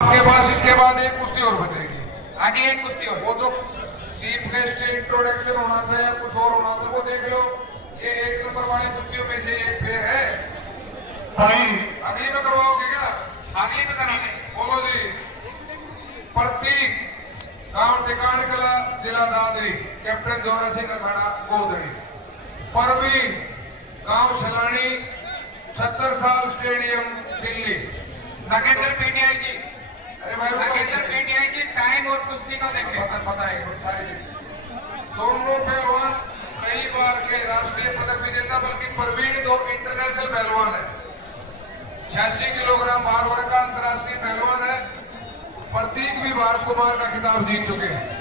आपके पास इसके बाद एक कुश्ती और बचेगी। आगे एक कुश्ती और। वो जो चीफ गेस्ट इंट्रोडक्शन होना था या कुछ और होना था वो देख लो। ये एक नंबर वाले कुश्तियों में से एक फेर है भाई। अगली में करवाओगे क्या? अगली में कराएंगे। बोलो जी। प्रतीक गांव टिकाण कला जिला दादरी कैप्टन जोरा सिंह अखाड़ा गोधड़ी। परवीन गांव सलानी 76 साल स्टेडियम दिल्ली। नगेंद्र पीटीआई की। अरे भाई नगेंद्र पीटीआई की टाइम और कुश्ती का देखें। पता है सारी चीज। दोनों पहलवान पहली बार के राष्ट्रीय पदक विजेता, बल्कि परवीन तो इंटरनेशनल पहलवान है। 86 किलोग्राम भार वर्ग का अंतर्राष्ट्रीय पहलवान है। प्रतीक भी भारत कुमार का खिताब जीत चुके हैं।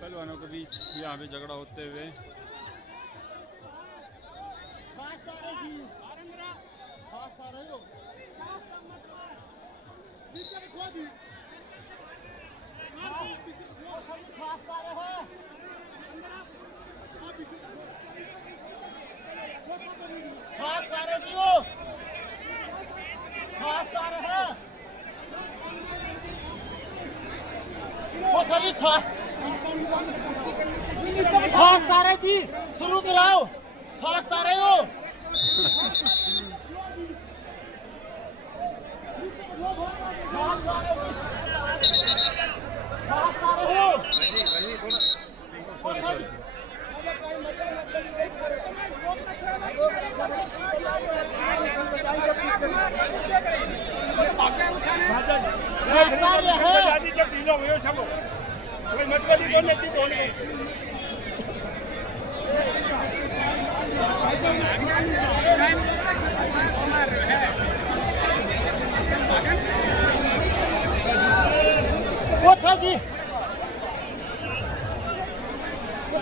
पहलवानों के बीच यहाँ पे झगड़ा होते हुए खास तारे जी शुरू कराओ। खास तारे हो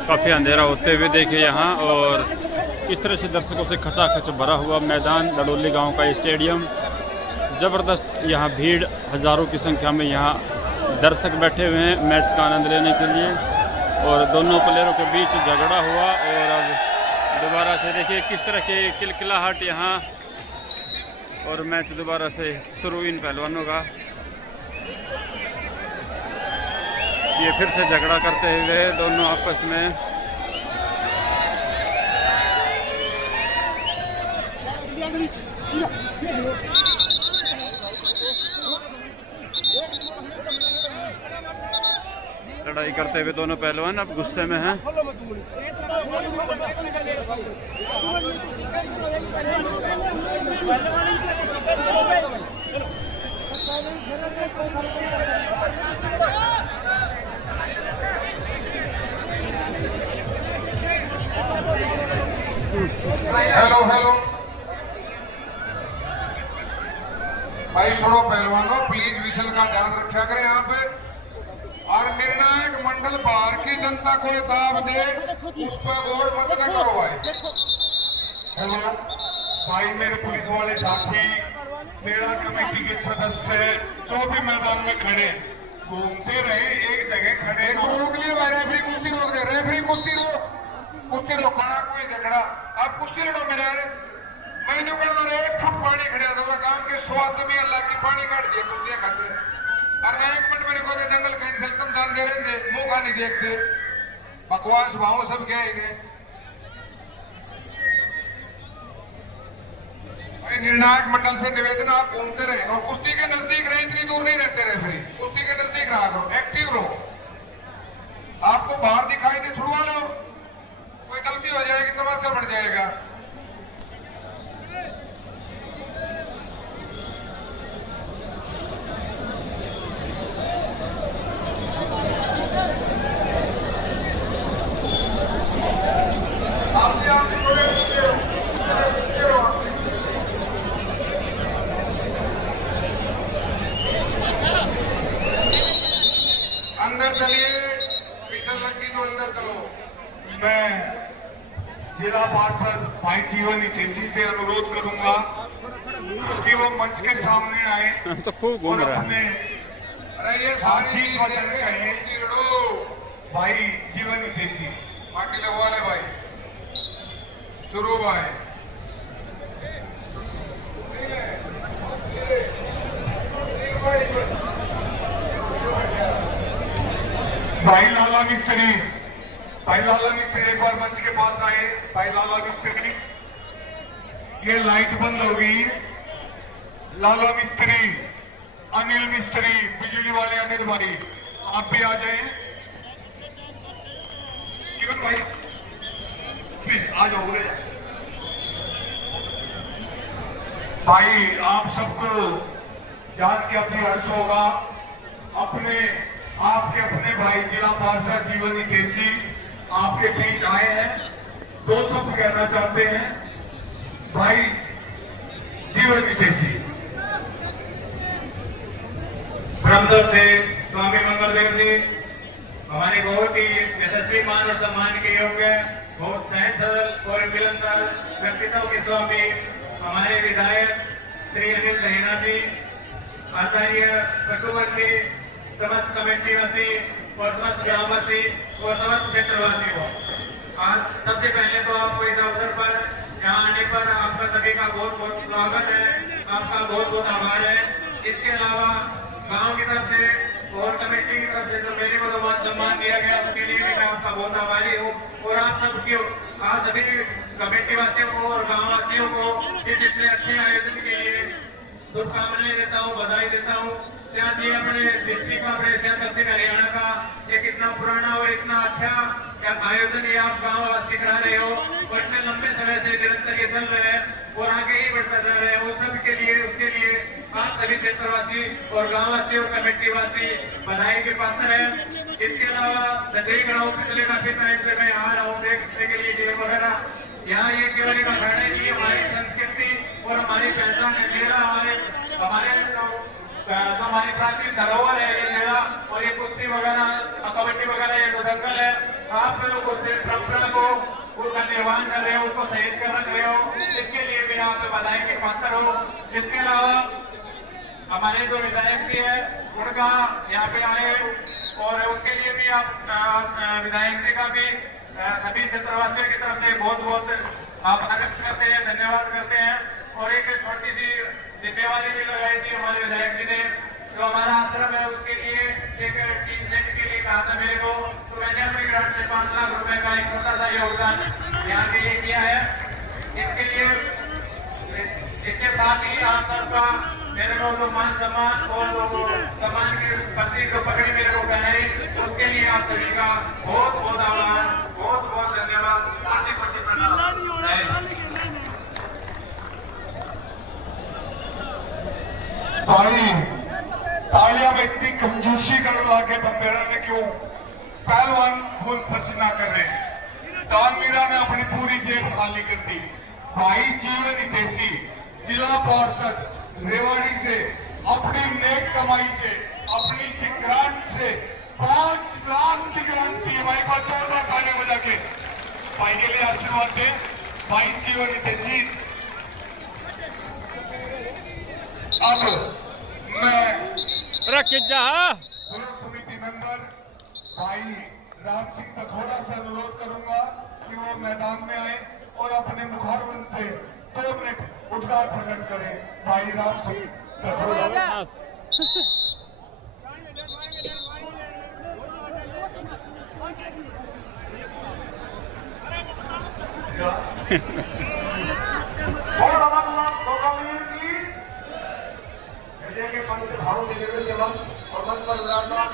काफ़ी अंधेरा होते हुए देखे यहाँ, और इस तरह से दर्शकों से खचाखच भरा हुआ मैदान दड़ोली गांव का स्टेडियम। ज़बरदस्त यहाँ भीड़, हज़ारों की संख्या में यहाँ दर्शक बैठे हुए हैं मैच का आनंद लेने के लिए। और दोनों प्लेयरों के बीच झगड़ा हुआ और अब दोबारा से देखिए किस तरह की किलकिलाहट यहाँ, और मैच दोबारा से शुरू इन पहलवानों का। ये फिर से झगड़ा करते हुए दोनों आपस में। लड़ाई करते हुए दोनों पहलवान अब गुस्से में हैं। हेलो हेलो भाई सुनो पहलवानों, प्लीज विशल का ध्यान रखा करें यहाँ पे। और निर्णायक मंडल बाहर की जनता को दाब दे, उस पर गौर मत न करो भाई। हेलो भाई, मेरे पुलिस वाले साथी, मेरा कमेटी के सदस्य जो भी मैदान में खड़े घूमते रहे, एक जगह खड़े एक तो रोक लिया भाई, रेफरी कुश्ती रोक दे, रेफरी कुश्ती रोक, कुश्ती रोकना कोई झगड़ा। आप कुश्ती लड़ो मेरे यार, मैं जो कर रहा, 1 फुट पानी खड़ा था काम के 100 आदमी अल्लाह की पानी काट दिए कुश्तियां खाते। और 1 मिनट मेरे को जंगल कैंसिल कम जान दे रहे थे, मुंह का नहीं देखते, बकवास भाव सब क्या है। निर्णायक मंडल से निवेदन, आप घूमते रहे और कुश्ती के नजदीक रहे, इतनी दूर नहीं रहते रेफरी, कुश्ती के नजदीक रहा करो, एक्टिव रहो। आपको बाहर दिखाई दे छुड़वा लो, कोई गलती हो जाएगी तमाशा बढ़ जाएगा। अंदर चलिए, विशल लगी तो अंदर चलो। मैं जिला पार्षद भाई जीवन हितेशी से अनुरोध करूंगा कि वो मंच के सामने आए तो खूब घूम और रहा है। अपने अरे ये सारी साथी चीज वचन कहें। कुश्ती लड़ो, भाई जीवन हितेशी। पार्टी लगवा ले भाई, शुरू भाई। भाई लाला मिस्त्री, भाई लाला मिस्त्री एक बार मंच के पास आए। भाई लाला मिस्त्री, ये लाइट बंद होगी। लाला मिस्त्री, अनिल मिस्त्री, बिजली वाले अनिल भाई, आप भी आ जाए। किरण भाई प्लीज आ जाओ, बोले जाए। भाई आप सबको जान के अपनी हर्ष होगा, आपके अपने भाई जिला पार्षद जीवन हितेशी आपके बीच आए हैं। 2 शब्द कहना चाहते हैं। भाई जीवन हितेशी, ब्रह्मदेव थे स्वामी मंगलदेव जी हमारे बहुत ही यशस्वी मान और सम्मान के योग्य, बहुत सहज सरल और मिलनसार व्यक्तित्व के स्वामी हमारे विधायक श्री अनिल दहीना जी, आचार्य पशुपति, समस्त कमेटीवासी और समस्त ग्रामवासी और समस्त क्षेत्रवासी को आज सबसे पहले तो आपको इस अवसर पर यहाँ आने पर आपका सभी का बहुत बहुत स्वागत है, आपका बहुत बहुत आभार है। इसके अलावा गांव की तरफ से और कमेटी की तरफ से जो मेरे को सम्मान दिया गया उसके लिए भी मैं आपका बहुत आभारी हूँ। और आप सबके आप सभी कमेटी वासियों को और गाँव वासियों को इस इतने अच्छे आयोजन के लिए शुभकामनाएं देता हूँ, बधाई देता हूँ। शायद ये अपने डिस्ट्रिक्ट का, अपने दक्षिण हरियाणा का एक इतना पुराना और इतना अच्छा आयोजन ये आप गाँव वासी करा रहे हो और इतने लंबे समय से निरंतर ये चल रहा है और आगे ही बढ़ता जा रहा है। वो सब के लिए उसके लिए आप सभी क्षेत्रवासी और गाँववासी और कमेटी वासी बधाई के पात्र है। इसके अलावा देख रहा हूँ पिछले काफी टाइम से मैं यहाँ रहा हूँ देखने के लिए गेम वगैरह। यहाँ ये केवल एक अखाड़ा है कि हमारी संस्कृति और हमारी पहचान है। मेरा हमारी प्राचीन धरोहर है ये मेला और ये कुश्ती वगैरह कबड्डी वगैरह ये दंगल है। आप लोग उस परंपरा को उसका निर्वहन कर रहे हो, उसको सहेज कर रख रहे हो, इसके लिए भी आप बधाई के पात्र हो। इसके अलावा हमारे जो विधायक भी है उनका यहाँ पे आए और उसके लिए भी आप विधायक जी का भी सभी क्षेत्रवासियों की तरफ से बहुत बहुत आभार करते हैं, धन्यवाद करते हैं। और एक छोटी सी जिम्मेवारी भी लगाई थी हमारे विधायक जी ने, जो हमारा आश्रम है उसके लिए एक टीम लेने के लिए कहा था मेरे को, तो मैंने अपनी ग्रांट से 5 लाख रुपए का एक छोटा सा योगदान यहाँ के लिए किया है। इसके लिए साथ ही आप सबका मेरे को मान सम्मान और सम्मान के पत्नी को पकड़ी मेरे को पहनाई, उसके लिए आप सभी का बहुत बहुत आभार, बहुत बहुत धन्यवाद। कोटि प्रणाम। भाई तालियां में इतनी कंजूसी कर लाके बंबेड़ा में क्यों? पहलवान खून पसीना कर रहे हैं। दानवीरा ने अपनी पूरी जेब खाली कर दी। भाई जीवन हितेशी जिला पार्षद रेवाड़ी से अपनी नेक कमाई से, अपनी ग्रांट से 5 लाख की गारंटी है। भाई को 14 खाने बजा के भाई के लिए आशीर्वाद दे। भाई जीवन हितेशी। अब मैं पूर्व समिति मेंबर भाई राम सिंह तखोड़ा से अनुरोध करूंगा कि वो मैदान में आए और अपने मुखारबंद से 2 मिनट उद्गार प्रकट करें। भाई राम सिंह तखोड़ा। के पंच भाव से निवृत्त एवं और मंच पर विराजमान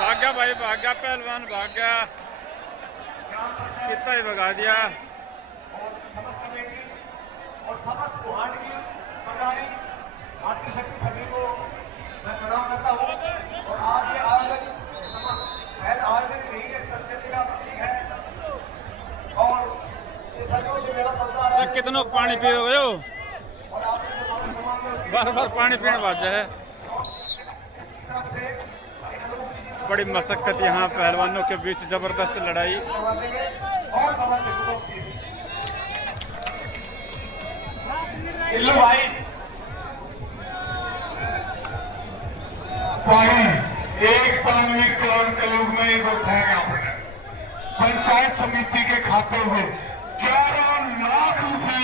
भाग्या भाई, भाग्या पहलवान, भाग्या कितना ही भगा दिया। और समस्त कमेटी और समस्त गुहाट की सरकारी मातृशक्ति सभी को मैं प्रणाम करता हूँ। और आज ये आयोजन पहल आयोजन नहीं, एक संस्कृति का प्रतीक है और ये सदियों से मेला चलता रहा है। कितनों पानी पियो गयो, और आप जो मानव समाज में बार बार पानी पीने बाजा है। तरफ से बड़ी मशक्कत यहाँ पहलवानों के बीच जबरदस्त लड़ाई। करवा देंगे और बाबा के भाई एक दानवीर करोड़ के लोग में ये बताया आपने पंचायत समिति के खाते में 11 लाख रुपए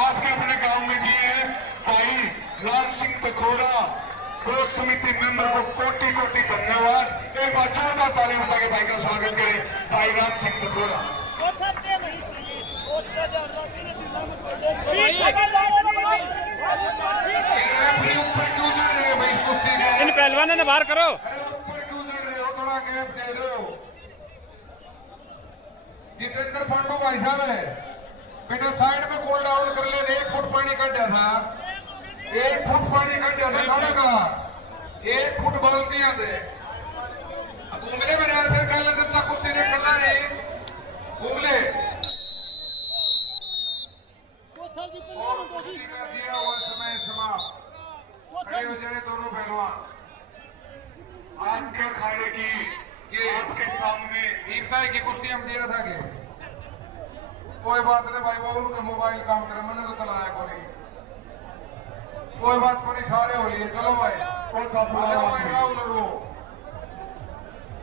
आपके अपने गांव में दिए हैं। भाई राम सिंह तखोड़ा ब्लॉक समिति मेंबर को कोटि कोटि धन्यवाद। एक बार जोरदार ताली बजा के भाई का स्वागत करें। भाई राम सिंह तखोड़ा। इन पहलवानों ने बाहर करो। ऊपर क्यों चढ़ रहे हो? थोड़ा गैप दे दो। जितेंद्र पांडु भाई साहब है बेटा, साइड में कूल डाउन कर ले। 1 फुट पानी कटा था, 1 फुट पानी कटा था खाने का, 1 फुट बाल्टियां थे। घूमले में यार फिर कल जितना कुश्ती नहीं करना नहीं घूमले। समय समाप्त। दोनों पहलवान आज के अखाड़े की आपके सामने एकता की कुश्ती हम दिया था कि कोई बात नहीं भाई, वो उनका मोबाइल काम करे, मैंने तो चलाया कोई बात को नहीं, सारे हो लिए। चलो भाई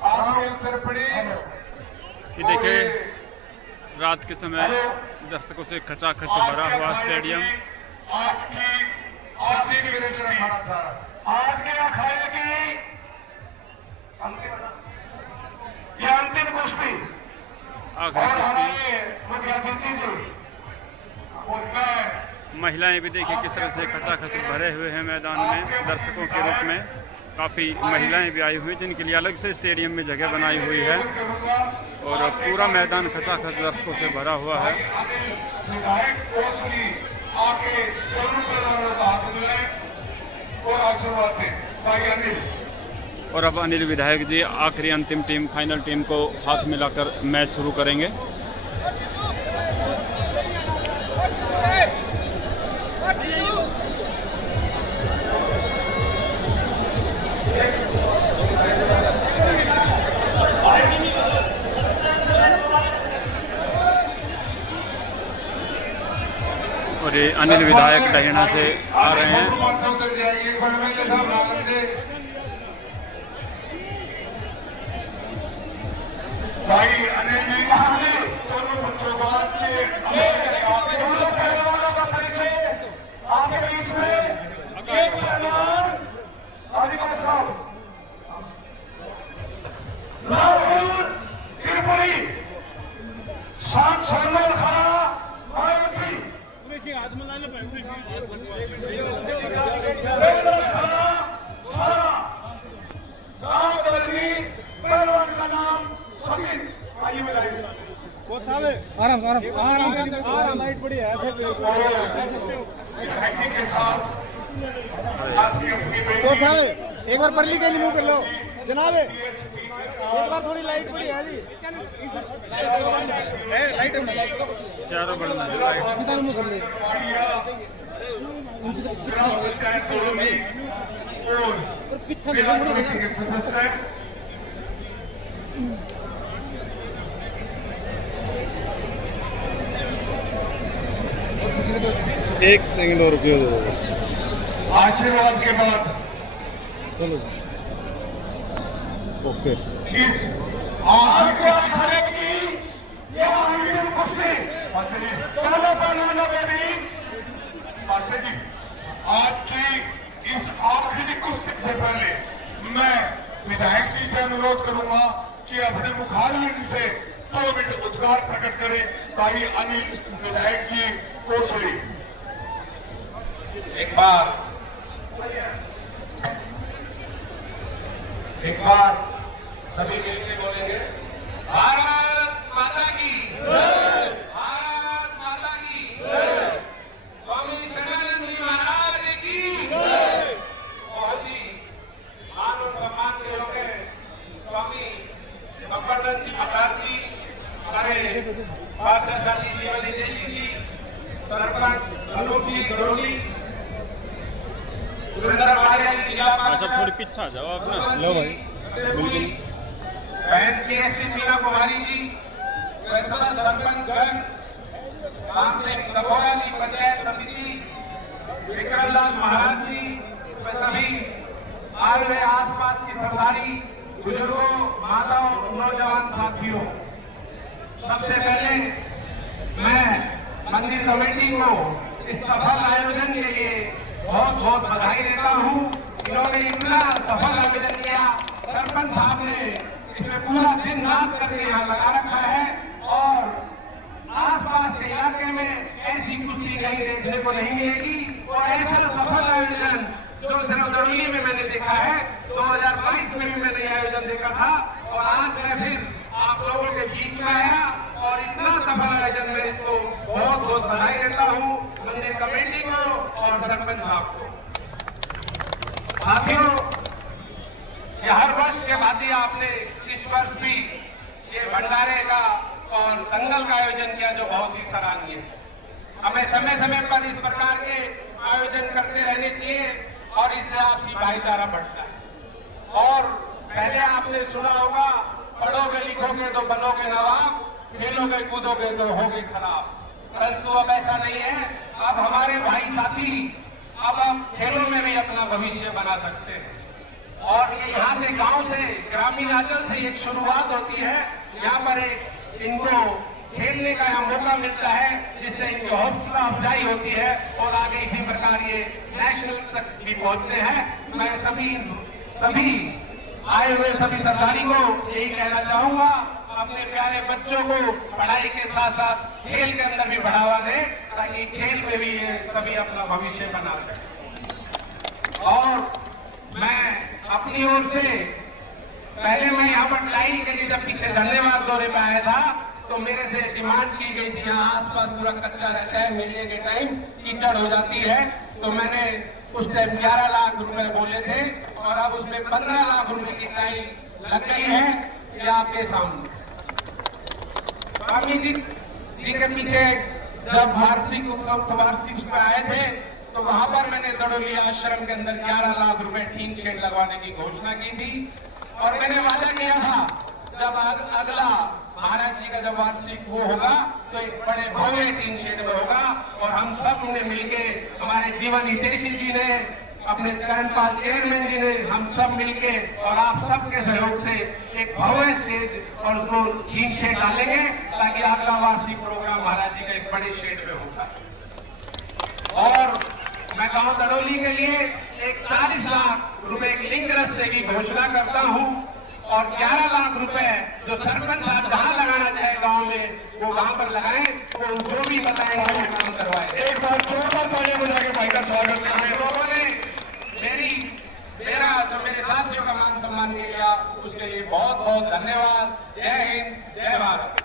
आपके सिर पड़ी। ये देखिए रात के समय दर्शकों से खचाखच भरा हुआ स्टेडियम। सचिन वीरेंद्र अखाड़ा चाह रहा आज के अखाड़े की ये अंतिम कुश्ती आखिरी और कुश्ती। हमारे मुख्य अतिथि जी और मैं महिलाएं भी देखिए किस तरह से खचाखच भरे हुए हैं मैदान में दर्शकों के रूप में। काफ़ी महिलाएं भी आई हुई जिनके लिए अलग से स्टेडियम में जगह बनाई हुई है और पूरा मैदान खचाखच दर्शकों से भरा हुआ है। विधायक आके हाथ मिलाएं और आशीर्वाद दें। भाई अनिल। और अब अनिल विधायक जी आखिरी अंतिम टीम, फाइनल टीम को हाथ मिलाकर मैच शुरू करेंगे। और ये अनिल विधायक डहेना से आ रहे हैं। भाई अनिल जी दोनों बच्चों को दोनों पहलवानों का परिचय आपके बीच में काजीबाग साहब, राहुल त्रिपुरी, शाम शर्मा खाना मायावती, देवेंद्र खाना छाना, गांव बदलनी पहलवान का नाम सचिन। आइए मिलाइए। लाइट पड़ी है ऐसे थैंक के साथ आपकी अपनी बेटी एक बार परली के मुंह कर लो जनाब, एक बार थोड़ी लाइट पड़ी है जी, लाइट चारों बढ़ना है लाइट। मुंह कर ले पीछे एक सेकंड और रुकिए दो। आशीर्वाद के बाद चलो ओके। इस आज के अखाड़े की यह अंतिम कुश्ती दोनों पहलवानों के बीच पार्टी जी, आज की इस आखिरी कुश्ती से पहले मैं विधायक जी से अनुरोध करूंगा कि अपने मुखारविंद से 2 मिनट उद्गार प्रकट करें। भाई अनिल विधायक जी कोसली। एक बार सभी मिलकर बोलेंगे, भारत माता की जय, भारत माता की जय, स्वामी शरणानंद जी महाराज की जय। बहुत ही मान और सम्मान के लोग हैं स्वामी संवर्धन जी महाराज जी, हमारे पार्षद जीवन निदेशी जी, सरपंच अनूप जी गड़ोली, अच्छा थोड़ी पीछे आ जाओ आप ना। लो भाई बिल्कुल। डीएसपी मीना कुमारी जी, फैसला सरपंच गण, राम सिंह दबोरा जी, पंचायत समिति, विक्रमलाल महाराज जी, सभी आए हुए आसपास के समुदाय, बुजुर्गों, माताओं, नौजवान साथियों, सबसे पहले मैं मंदिर कमेटी को इस सफल आयोजन के लिए बहुत बहुत बधाई देता हूँ। इन्होंने इतना सफल आयोजन किया, सरपंच साहब ने इसमें पूरा दिन रात करके यहाँ लगा रखा है और आसपास के इलाके में ऐसी कुश्ती कहीं देखने को नहीं मिलेगी। और ऐसा सफल आयोजन जो सिर्फ दड़ोली में मैंने देखा है, 2022 में भी मैंने यह आयोजन देखा था और आज मैं फिर आप लोगों के बीच में आया और इतना सफल आयोजन में इसको बहुत बहुत बधाई देता हूँ मंदिर कमेटी को और सरपंच साहब को। साथियों, हर वर्ष के भांति आपने इस वर्ष भी ये भंडारे का और दंगल का आयोजन किया जो बहुत ही सराहनीय है। हमें समय समय पर इस प्रकार के आयोजन करते रहने चाहिए और इससे आपसी भाईचारा बढ़ता है। और पहले आपने सुना होगा, पढ़ोगे लिखोगे तो बनोगे नवाब, खेलोगे कूदोगे तो होगे खराब। परंतु अब ऐसा नहीं है। अब हमारे भाई साथी अब खेलों में भी अपना भविष्य बना सकते हैं और ये यहाँ से गांव से ग्रामीण अंचल से एक शुरुआत होती है। यहाँ पर इनको खेलने का यहाँ मौका मिलता है जिससे इनकी हौसला अफजाई होती है और आगे इसी प्रकार ये नेशनल तक भी पहुंचते हैं। मैं सभी आए हुए सभी सरदारी को यही कहना चाहूंगा, अपने प्यारे बच्चों को पढ़ाई के साथ साथ खेल के अंदर भी बढ़ावा दें ताकि खेल में भी ये सभी अपना भविष्य बना सकें। और मैं अपनी ओर से पहले मैं यहाँ पर लाइन के लिए जब पीछे धन्यवाद दौरे में आया था तो मेरे से डिमांड की गई थी, यहाँ आसपास पूरा कच्चा रहता है, मिलने के टाइम कीचड़ हो जाती है, तो मैंने उस टाइम 11 लाख रुपए बोले थे और अब उसमें 15 लाख रुपए की लाइन लग गई है। ये आपके सामने स्वामी जी के पीछे जब वार्षिक उत्सव पे आए थे तो वहां पर मैंने दड़ोली आश्रम के अंदर 11 लाख रुपए टीन शेड लगवाने की घोषणा की थी और मैंने वादा किया था जब अगला महाराज जी का जब वार्षिक वो होगा तो एक बड़े भव्य टीन शेड में होगा और हम सब ने मिलके, हमारे जीवन हितेशी जी ने, अपने करणपाल चेयरमैन जी ने, हम सब मिलके और आप सबके सहयोग से एक भव्य स्टेज और उसको टीन शेड डालेंगे ताकि अगला वार्षिक प्रोग्राम महाराज जी का एक बड़े शेड में होगा। और मैं गांव दड़ोली के लिए एक 40 लाख रुपए की लिंक रस्ते की घोषणा करता हूं और 11 लाख रुपए जो सरपंच साहब जहां लगाना चाहे गांव में वो वहां पर लगाएं, वो जो भी बताएं वो काम करवाएं। एक बार जोरदार तालियां बजा के भाई का स्वागत आप करें। लोगों ने मेरा जो मेरे साथियों का मान सम्मान किया उसके लिए बहुत बहुत धन्यवाद। जय हिंद, जय भारत।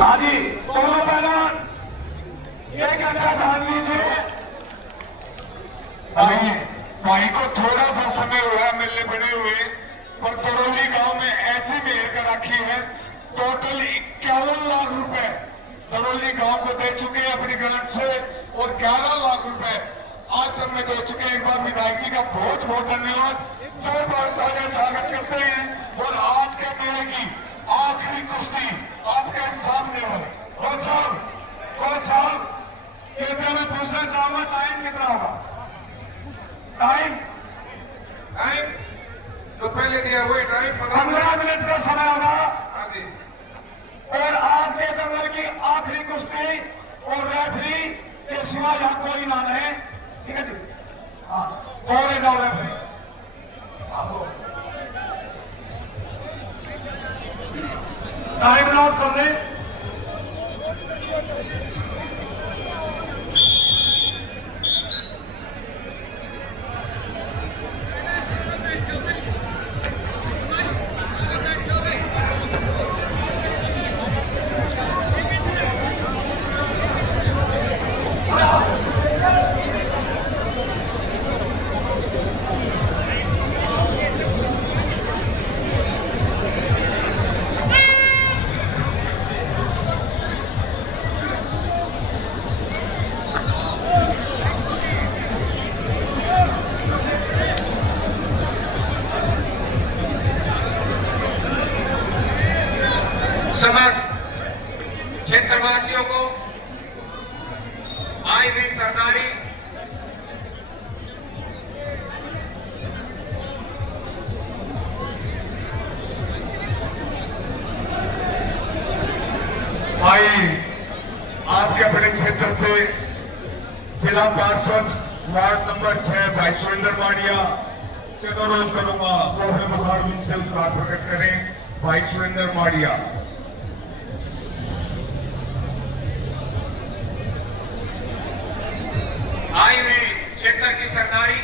हाँ जी, दोनों पहलवान एक घंटा ध्यान दीजिए। भाई को थोड़ा सा समय हुआ मिलने बने हुए, पर दरौली गांव में ऐसी मेहर कर रखी है। टोटल 51 लाख रुपए दरौली गांव को दे चुके हैं अपनी ग्रांट से और 11 लाख रुपए आश्रम में दे चुके हैं। एक बार विधायक जी का बहुत बहुत धन्यवाद। जोरदार तालियां स्वागत करते हैं। और आज के मेले की आखिरी कुश्ती आपके सामने वाले कोच साहब कृपया मैं पूछना चाहूंगा टाइम कितना होगा? टाइम जो पहले दिया वही टाइम 15 मिनट का समय होगा। हाँ जी। और आज के दंगल की आखिरी कुश्ती और रेफरी के सिवा यहाँ कोई ना रहे, ठीक है जी? हाँ, दौड़े जाओ रेफरी। टाइम नोट कर ले। समस्त क्षेत्रवासियों को आई हुई सरकारी भाई आपके अपने क्षेत्र से जिला पार्षद वार्ड नंबर 6 भाई सुरेंद्र माड़िया से अनुरोध करूंगा वो है बहार से उत्साह प्रकट करें। भाई सुरेंद्र माड़िया। आई हुई क्षेत्र की सरकारी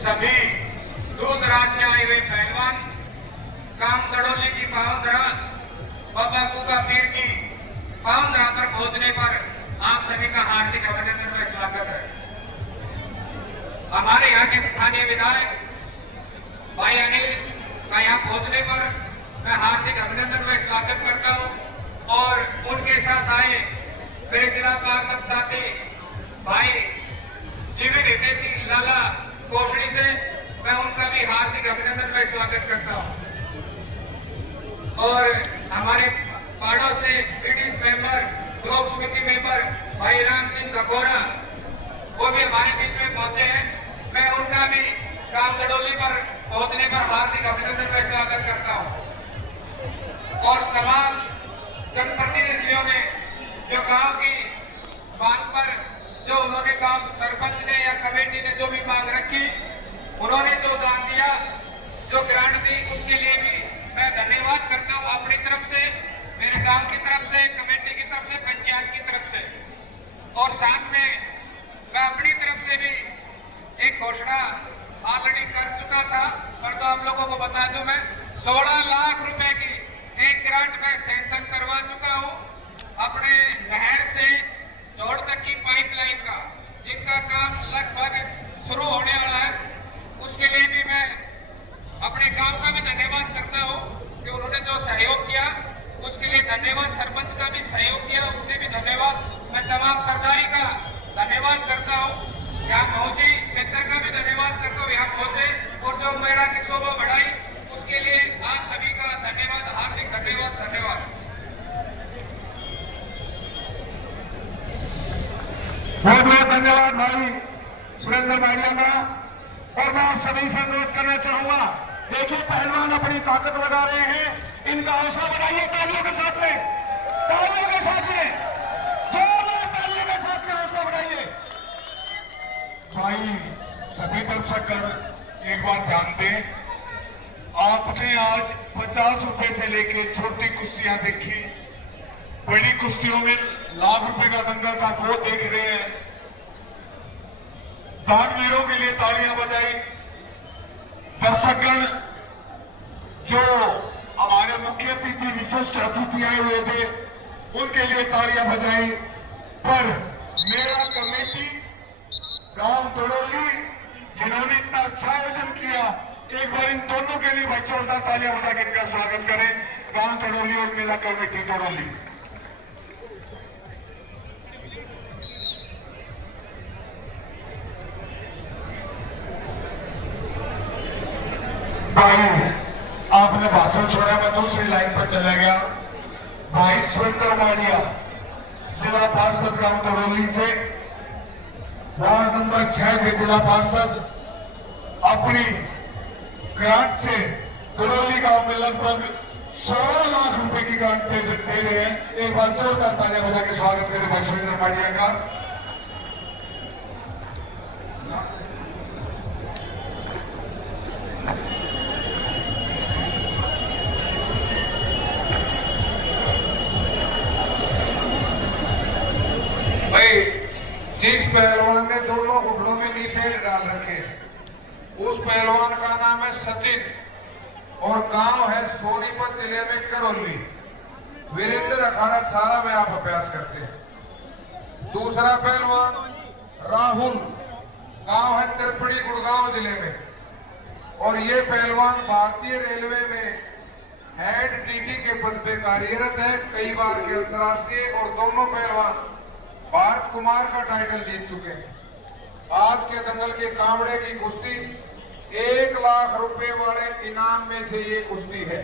सभी दूर दराज से आए हुए पहलवान काम दड़ोली की पावनधरा बाबा कुका पीर की पावनधरा पर पहुंचने पर आप सभी का हार्दिक अभिनंदन व स्वागत है। हमारे यहाँ के स्थानीय विधायक भाई अनिल का यहाँ पहुंचने पर मैं हार्दिक अभिनंदन व स्वागत करता हूँ और उनके साथ आए मेरे जिला पार्षद साथी भाई जीवी हितेशी लाला कोशड़ी से मैं उनका भी हार्दिक अभिनंदन व स्वागत करता हूं। और हमारे पाड़ों से पीडीएस मेंबर ब्लॉक समिति मेंबर भाई राम सिंह गखोरा वो भी हमारे बीच में पहुंचे हैं। मैं उनका भी काम गडोली पर पहुंचने पर हार्दिक अभिनंदन व स्वागत करता हूं। और तमाम जनप्रतिनिधियों ने जो गांव की मांग पर जो उन्होंने काम सरपंच ने या कमेटी ने जो भी मांग रखी उन्होंने जो दान दिया जो ग्रांट दी उसके लिए भी मैं धन्यवाद करता हूं अपनी तरफ से, मेरे गांव की तरफ से, कमेटी की तरफ से, पंचायत की तरफ से। और साथ में मैं अपनी तरफ से भी एक घोषणा ऑलरेडी कर चुका था, पर तो हम लोगों को बता दूं मैं 16 लाख रुपए की एक ग्रांट में सैंक्शन करवा चुका हूं अपने नहर से जोड़ तक की पाइपलाइन का, जिसका काम लगभग शुरू होने वाला है। उसके लिए भी मैं अपने गांव का भी धन्यवाद करता हूं कि उन्होंने जो सहयोग किया उसके लिए धन्यवाद। सरपंच का भी सहयोग किया उससे भी धन्यवाद। मैं तमाम सरदारी का धन्यवाद करता हूं, यहाँ पहुंची क्षेत्र का भी धन्यवाद करता हूँ यहाँ पहुंचे और जो मेरा की शोभा बढ़ाई उसके लिए आप सभी का धन्यवाद, हार्दिक धन्यवाद। धन्यवाद। बहुत बहुत धन्यवाद भाई सुरेंद्र माड़िया का। और मैं आप सभी से अनुरोध करना चाहूंगा, देखिए पहलवान अपनी ताकत लगा रहे हैं इनका हौसला बढ़ाइए तालियों के साथ में, तालियों के साथ में, जोरदार तालियों के साथ में हौसला बढ़ाइए। भाई सभी दर्शक एक बार ध्यान दें, आपने आज 50 रुपए से लेके छोटी कुश्तियां देखी, बड़ी कुश्तियों में लाख रुपए का दंगल का वो देख रहे हैं। दानवीरों के लिए तालियां बजाई, दर्शकगण जो हमारे मुख्य अतिथि विशिष्ट अतिथि आए हुए थे उनके लिए तालियां बजाई। पर मेरा कमेटी गांव तड़ोली जिन्होंने इतना अच्छा आयोजन किया, एक बार इन दोनों के लिए बच्चों जोरदार तालियां बजा के इनका स्वागत करें, गांव तड़ोली और मेला कमेटी तड़ोली। भाई आपने भाषण छोड़ा, मैं दूसरी लाइन पर चला गया। भाई सुरेंद्र मारिया जिला पार्षद ग्राम तड़ोली से, वार्ड नंबर 6 से जिला पार्षद अपनी ग्रांट से तड़ोली गांव में लगभग 16 लाख रुपए की ग्रांट दे रहे हैं। एक बार जोरदार तालियां बजा के स्वागत करें भाई सुरेंद्र मारिया का। भाई जिस पहलवान ने दोनों घुटनों में नीचे डाल रखे उस पहलवान का नाम है सचिन और गांव है सोनीपत जिले में करौली। वीरेंद्र अखाड़ा छारा में आप अभ्यास करते हैं। दूसरा पहलवान राहुल, गांव है तिरपड़ी गुड़गांव जिले में, और ये पहलवान भारतीय रेलवे में हेड टीटी के पद पे कार्यरत है, कई बार के अंतर्राष्ट्रीय, और दोनों पहलवान भारत कुमार का टाइटल जीत चुके हैं। आज के दंगल के कांवड़े की कुश्ती 1 लाख रुपए वाले इनाम में से ये कुश्ती है।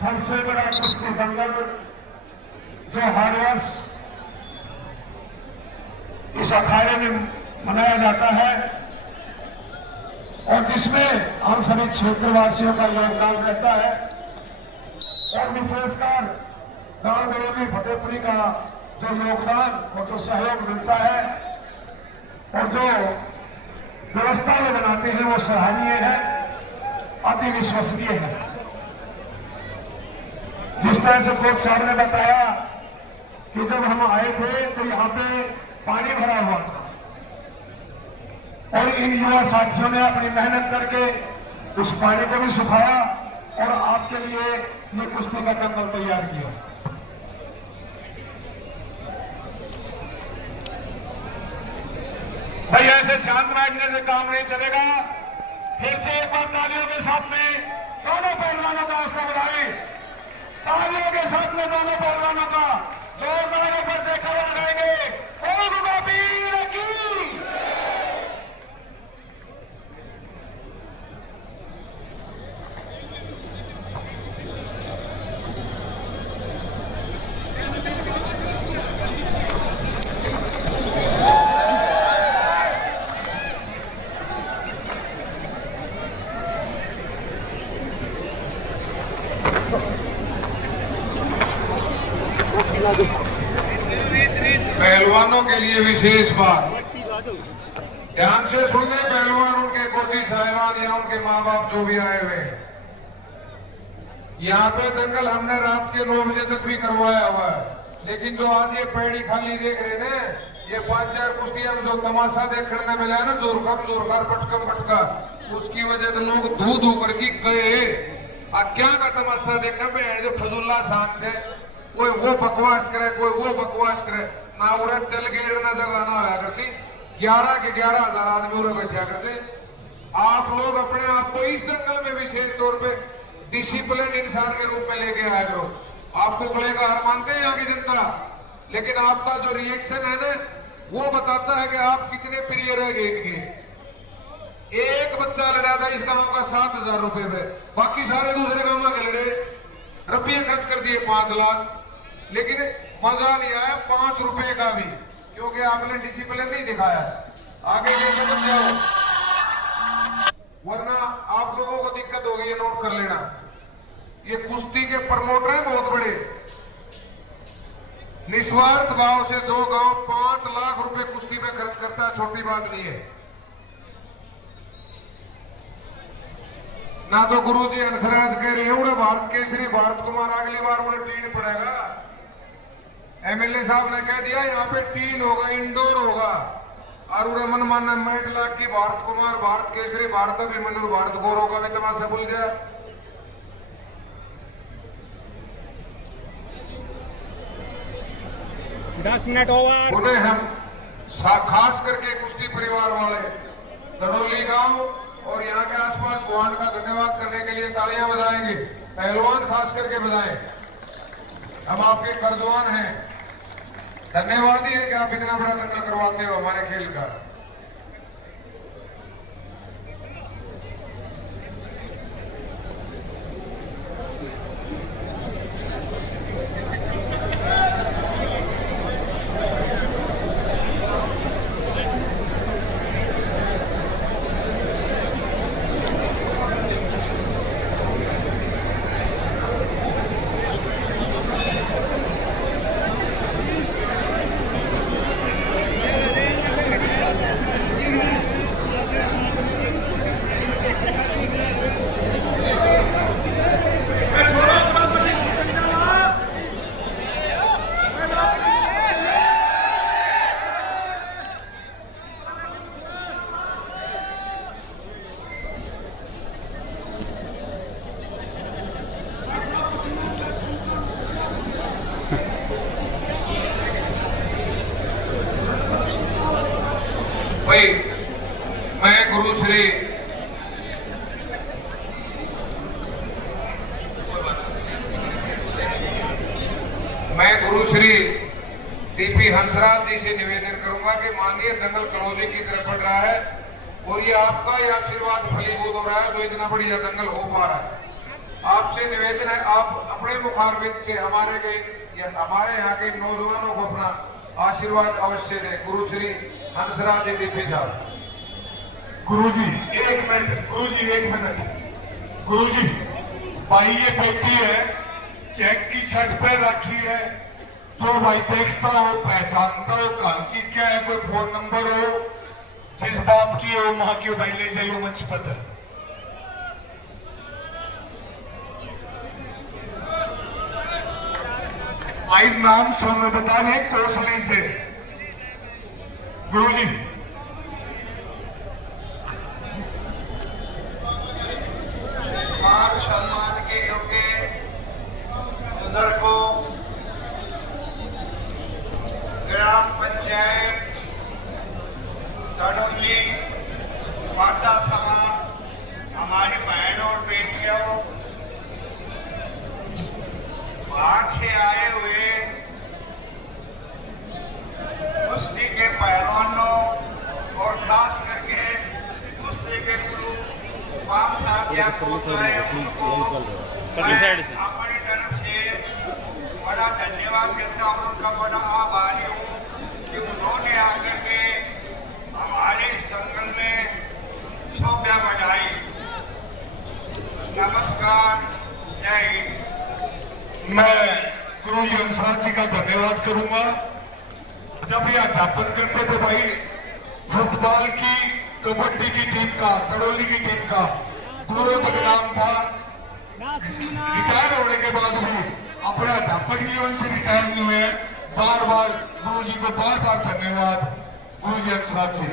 सबसे बड़ा कुश्ती दंगल जो हर वर्ष इस अखाड़े में मनाया जाता है और जिसमें हम सभी क्षेत्रवासियों का योगदान रहता है, और विशेषकर गांव बड़ोली फतेहपुरी का जो योगदान और जो सहयोग मिलता है और जो व्यवस्था में बनाते हैं वो सराहनीय है, अति विश्वसनीय है। जिस तरह से कोच साहब ने बताया कि जब हम आए थे तो यहाँ पे पानी भरा हुआ था और इन युवा साथियों ने अपनी मेहनत करके उस पानी को भी सुखाया और आपके लिए ये कुश्ती का दंगल तैयार किया। भाई ऐसे शांत बैठने से काम नहीं चलेगा। फिर से एक बार तालियों के साथ में दोनों पहलवानों का हौसला बढ़ाएं, तालियों के साथ में दोनों पहलवानों का जोरदार पर्चे खड़े लगाएंगे। पहलवानों के लिए विशेष बात, ध्यान से सुनने पहलवान, उनके कोची साहिबान या उनके माँ बाप जो भी आए हुए हैं। यहाँ पे दंगल हमने रात के 9 बजे तक भी करवाया हुआ है, लेकिन जो आज ये पैड़ी खाली देख रहे थे, ये 5-4 कुश्तियां जो तमाशा देखने में मिला है ना, जोर कम जोरदार पटकम पटका, उसकी वजह से लोग धू धू करके गए। क्या का तमाशा देखा मैं जो फजुल्ला सांग से कोई वो बकवास करे कोई वो बकवास करे ना उरे तेल गेर ना जगाना होया करती 11 के 11,000 आदमी उरे बैठा करते। आप लोग अपने आप को इस दंगल में विशेष तौर पे डिसिप्लिन इंसान के रूप में लेके आए करो। आपको गले का हार मानते हैं यहाँ की जनता, लेकिन आपका जो रिएक्शन है ना वो बताता है कि आप कितने प्रिय रह गए इनके। एक बच्चा लड़ा था इस गांव का 7,000 रुपए में, बाकी सारे दूसरे गांव में लड़े, रुपये खर्च कर दिए 5 लाख, लेकिन मजा नहीं आया 5 रुपए का भी, क्योंकि आपने डिसिप्लिन नहीं दिखाया। आगे से समझ जाओ, वरना आप लोगों को दिक्कत होगी। ये नोट कर लेना, ये कुश्ती के प्रमोटर हैं बहुत बड़े। निस्वार्थ भाव से जो गांव 5 लाख रुपए कुश्ती में खर्च करता है, छोटी बात नहीं है। ना तो गुरुजी हंसराज कह रहे हैं भारत केसरी भारत कुमार अगली बार उन्हें टीन पड़ेगा। एमएलए साहब ने कह दिया यहाँ पे टीन होगा, इंडोर होगा, और उन्हें मन मानना मेट लाख की भारत कुमार भारत केसरी भारत अभिमन्यु भारत गौरव का भी तमाशा भूल जाए। दस मिनट ओवर। उन्हें हम खास करके कुश्ती परिवार वाले दड़ोली गांव और यहाँ के आसपास गुआंड का धन्यवाद करने के लिए तालियां बजाएंगे। पहलवान खास करके बजाएं, हम आपके कर्जवान हैं। धन्यवाद ही है कि आप इतना बड़ा दंगल करवाते हो हमारे खेल का। भाई मैं गुरुश्री डीपी हंसराज जी से निवेदन करूंगा कि माननीय दंगल क्लोजिंग की तरफ बढ़ रहा है और ये आपका ये आशीर्वाद फलीभूत हो रहा है जो इतना बढ़िया दंगल हो पा रहा है। आपसे निवेदन है आप अपने मुखारबिंद से हमारे यहाँ के नौजवानों को अपना आशीर्वाद अवश्य दें। गुरुश्री हंसराज जी डीपी साहब। गुरुजी एक मिनट गुरुजी भाई ये बेटी है चेक की शर्ट पे रखी है तो भाई देखता हो पहचानता हो कहाँ की क्या है, कोई फोन नंबर हो, जिस बाप की हो माँ की हो भाई ले जाइए मंच पर। भाई नाम सुन बता रहे कोसली से गुरुजी। मान सम्मान के योग्य बुजुर्गों, ग्राम पंचायत दड़ोली माता समान हमारी बहन और बेटियों, बाहर से आए हुए कुश्ती के पहलवानों और खास करके कुश्ती के गुरु पांच साहब या पहुंचाए उनको मैं अपनी तरफ से बड़ा धन्यवाद करता हूँ, उनका बड़ा आभारी हूँ कि उन्होंने आकर के हमारे इस दंगल में शोभा बढ़ाई। नमस्कार, जय हिंद। मैं गुरुजी हंसराज जी का धन्यवाद करूंगा। जब ये अध्यापन करते थे भाई फुटबॉल की, कबड्डी की टीम का, दड़ोली की टीम का पूरा बदनाम था। रिटायर होने के बाद भी अपने अध्यापक जीवन से रिटायर नहीं हुए। बार बार गुरुजी को बार बार धन्यवाद गुरुजी हंसराज जी।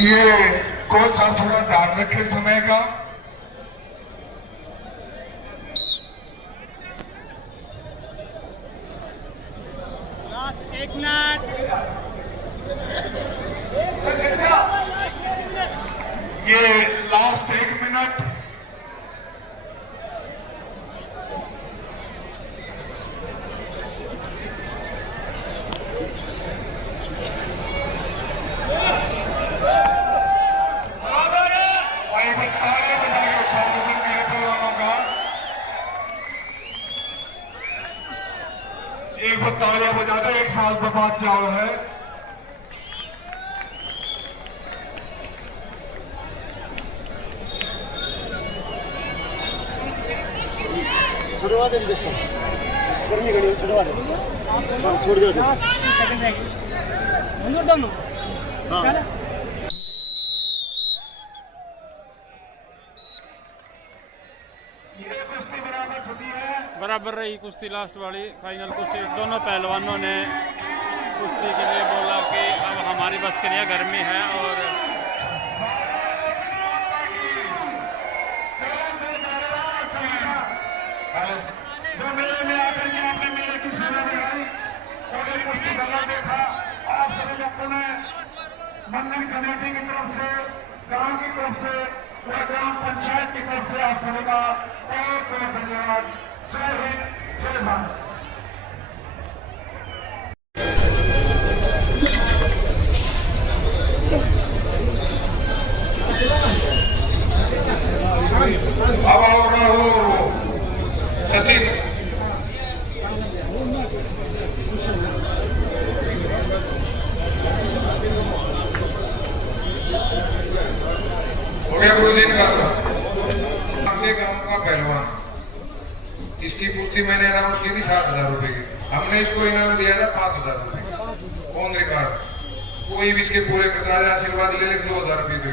ये कोच साहब थोड़ा ध्यान रखे समय का। Last 1 minute. ये लास्ट 1 मिनट। एक बार तालियां बजा दो, 1 साल के बाद चाव है। छुड़वा दे बेशक, गर्मी घड़ी छुड़वा दे। हाँ छोड़ दो। सेकंड रह गई मंजूर दोनों। चल ये कुश्ती बराबर छुट्टी है। बराबर रही कुश्ती लास्ट वाली फाइनल कुश्ती। दोनों पहलवानों ने कुश्ती के लिए बोला कि अब हमारी बस के लिए गर्मी है और जो मेरे में आकर के आपने मेरे की सेवा दिखाई और एक कुश्ती करना देखा। आप सभी लोगों ने मंदिर कमेटी की तरफ से, गांव की तरफ से, पूरा ग्राम पंचायत की तरफ से आप सभी का बहुत बहुत धन्यवाद। जय हिंद, जय भारत। अब आओ राहुल सचिन। हो गया गुरु जी का अपने गांव का पहलवान। इसकी कुश्ती मैंने अनाउंस की थी 7,000 रुपए की। हमने इसको इनाम दिया था 5,000 रुपए ऑन रिकॉर्ड। कोई भी इसके पूरे करता है आशीर्वाद ले ले 2,000 रुपये दे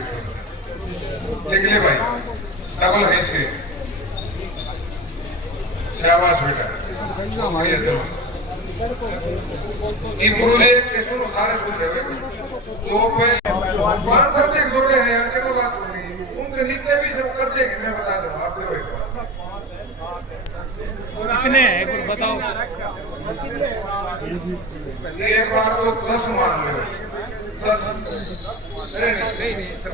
लिख ले भाई, डबल है इसके। शाबाश बेटा, चलो इन गुरु जी के सुनो, सारे सुन रहे हो। जो पे 5 सब्जेक्ट जोड़े हैं यार, देखो बात हो रही है उनके नीचे भी सब कर देंगे। मैं बता दूं आपको एक बात, कितने हैं एक बार बताओ। एक बार तो 10 मान लो, 10। नहीं सर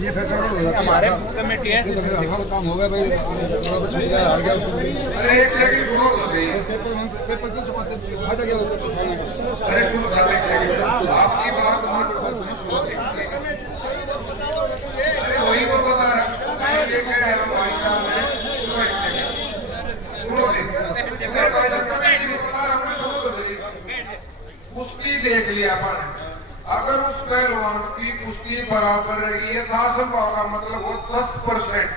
ये हमारे कमेटी है काम हो गया भाई। अरे एक सेकंड सुनो तो सही। पेपर की चपाते फायदा क्या होता है? अरे सुनो साहब एक सेकंड, आपकी बात अरे वही को बता रहा ये कह रहा हूं भाई साहब ने। सुनो एक सेकंड, सुनो जी, मैं भाई साहब कमेटी को बता रहा हूं, सुनो तो सही। कुश्ती देख लिया अपन, अगर उस पहलवान की कुश्ती बराबर रही है 10 का मतलब वो 10%।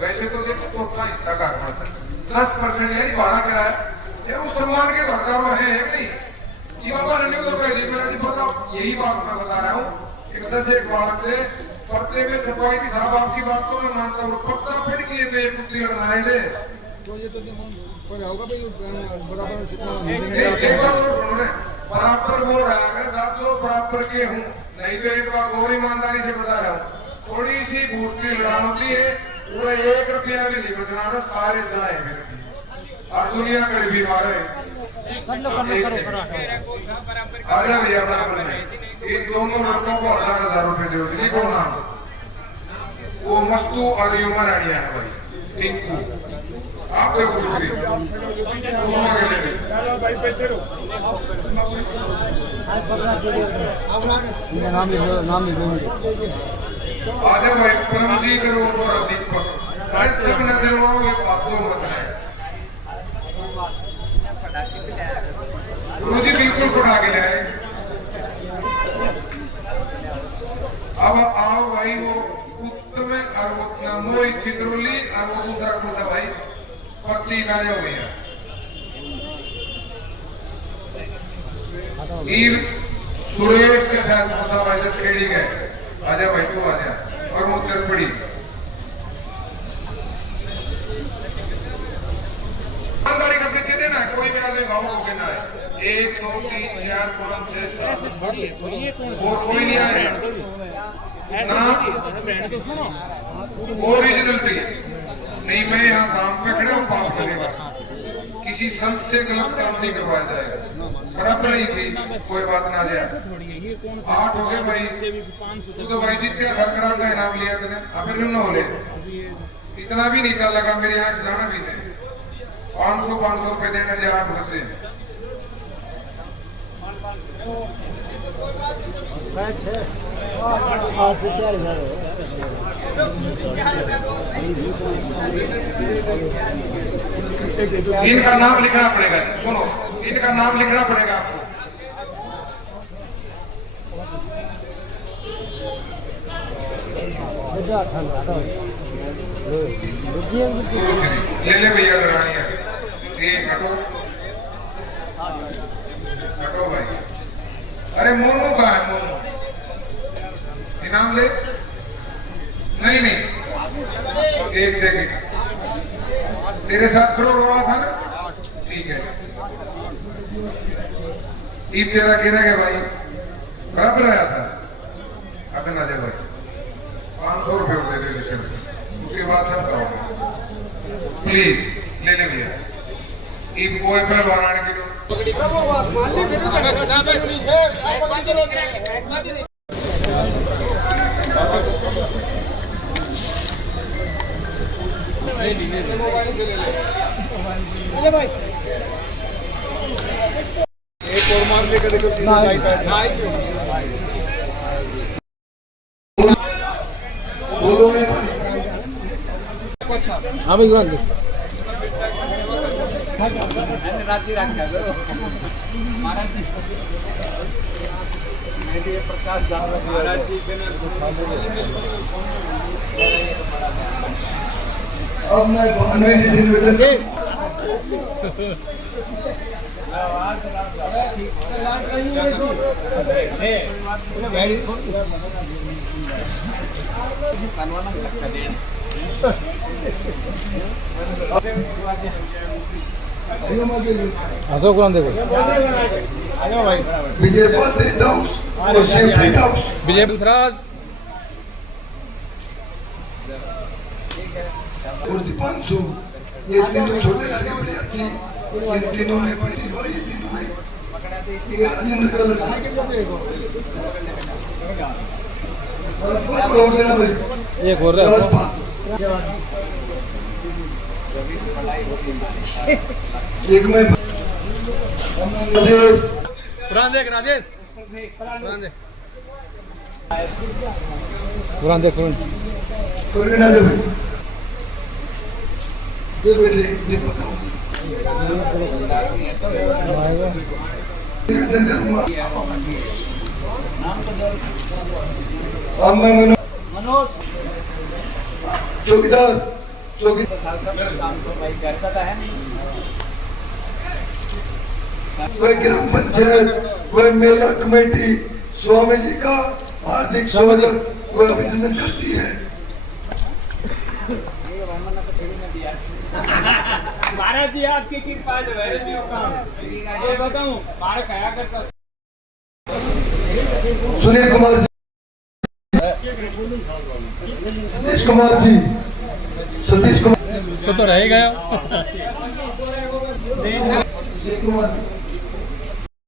वैसे तो देखो चौथा हिस्सा का 10% यानी भाड़ा किराया, ये उस सम्मान के हकदार है नहीं। ये तो पहली यही बात मैं बता रहा हूँ। एक 10 बालक से पर्चे में छपाई थी साहब, आपकी बात को मैं मानता हूँ। पर्चा फिर किए थे कुश्ती बनाए थे तो ये तो होगा भाई बराबर जितना बराबर बोल रहा है साहब, जो बराबर के हूँ। नहीं तो एक बात और ईमानदारी से बता रहा हूँ, थोड़ी सी भूख की लड़ाई होती है, पूरा 1 रुपया भी नहीं बचना था, सारे जाए और दुनिया कर भी मारे। आजा भैया बराबर में इन दोनों लड़कों को 1,000 रुपए दो। लिखो नाम, वो मस्तू और ह्यूमन आइडिया है भाई टिंकू। आप कोई कुछ नहीं दोनों के लिए भाई बैठे रहो। नाम लिख दो। आजा भाई परम जी करो और दीपक अरे सब न दिलवाओ, ये बात तो मत है। गुरु जी बिल्कुल पढ़ा के लाए। अब आओ भाई, वो उत्तम और वो मोहित चित्रोली और वो दूसरा खुदा भाई पत्नी गाने हो गया। ईर सुरेश के साथ मुसाफिर खेड़ी गए। आजा भाई तू आजा और मुद्दत पड़ी। ईमानदारी का पीछे देना कोई भी आदमी गाँव को गिना है 1 2 3 4 5 6 7 और कोई नहीं आया ओरिजिनल पे नहीं। मैं यहाँ काम पे खड़ा हूँ, पाप करेगा किसी संत से गलत काम नहीं करवाया जाएगा। बराबर नहीं थी, कोई बात ना जाए। 8 हो गए भाई, तू तो भाई जितने खकड़ा का इनाम लिया था अभी न हो ले, इतना भी नहीं चल लगा मेरे यहाँ जाना भी से 500 रुपए देना जरा आप घर से। इनका नाम लिखना पड़ेगा, सुनो इनका नाम लिखना पड़ेगा आपको। ले ले भैया रानी है, ठीक हटो भाई। अरे मोनू कहाँ है? मोनू इनाम ले। नहीं एक सेकंड, तेरे साथ करोड़ हुआ था ना, ठीक है। ईद तेरा गिरा गया भाई, बराबर आया था। अगर ना जाए भाई 500 रुपये दे दे, उसके बाद सब करोगे प्लीज, ले ले भैया। ईद कोई पर बनाने के लिए भाई एक और मार लेकर देखो। हाँ भाई प्रकाश अब मैं भानवे जी से निवेदन अशोक देखो विजय विजय राज और दीपांशु, ये तीनों छोटे लड़के बड़े अच्छे, इन तीनों ने बड़ी भाई, ये तीनों ने ये राजेंद्र का लड़का और देना भाई एक और एक में राजेश पुरान देख पुरान देख ना जो भाई ये दीपक निवेदन करूंगा। अब मैं मनोज चौकीदार वह ग्राम पंचायत, वह मेला कमेटी स्वामी जी का हार्दिक स्वागत व अभिनंदन करती है। महाराज जी आपकी कृपा जो है ये बताऊं मारा कया करता सुनील कुमार जी, सतीश कुमार जी, सतीश कुमार तो रहेगा कुमार